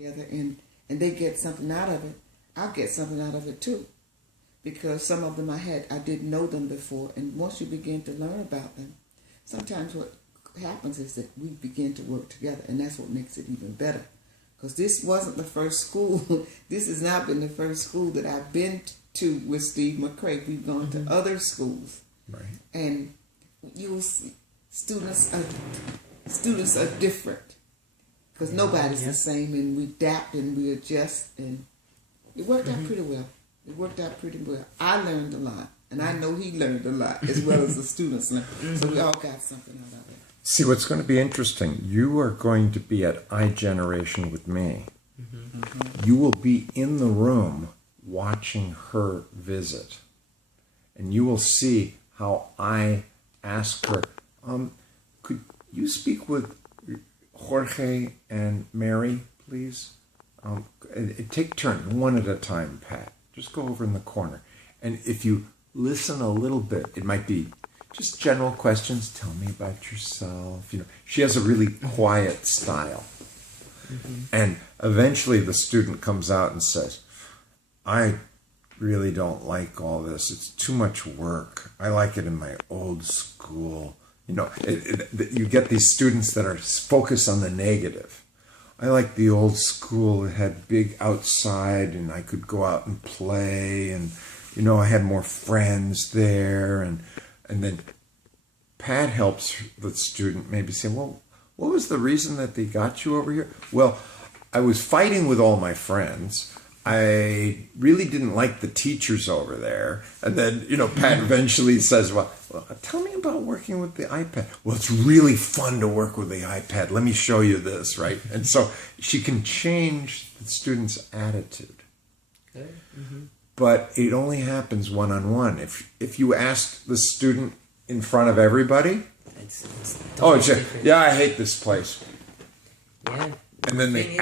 together and they get something out of it, I'll get something out of it too. Because some of them I didn't know them before, and once you begin to learn about them, sometimes what happens is that we begin to work together, and that's what makes it even better. Because this wasn't the first school. This has not been the first school that I've been to with Steve McCrae. We've gone to other schools, right? And you will see students are different because nobody's the same, and we adapt and we adjust, and it worked out pretty well. It worked out pretty well. I learned a lot, and I know he learned a lot as well as the students learned. So we all got something out of it. See, what's going to be interesting, you are going to be at iGeneration with me. You will be in the room watching her visit. And you will see how I ask her, could you speak with Jorge and Mary, please? Take turns, one at a time, Pat. Just go over in the corner. And if you listen a little bit, it might be just general questions. Tell me about yourself. You know, she has a really quiet style. And eventually the student comes out and says, I really don't like all this. It's too much work. I like it in my old school. You know, you get these students that are focused on the negative. I like the old school. It had big outside and I could go out and play, and, you know, I had more friends there. And then Pat helps the student maybe say, well, what was the reason that they got you over here? Well, I was fighting with all my friends. I really didn't like the teachers over there. And then, you know, Pat eventually says, well, tell me about working with the iPad. Well, it's really fun to work with the iPad. Let me show you this, right? And so she can change the student's attitude. Okay. But it only happens one-on-one. If you ask the student in front of everybody, It's totally different. yeah, I hate this place. Yeah. And then they act.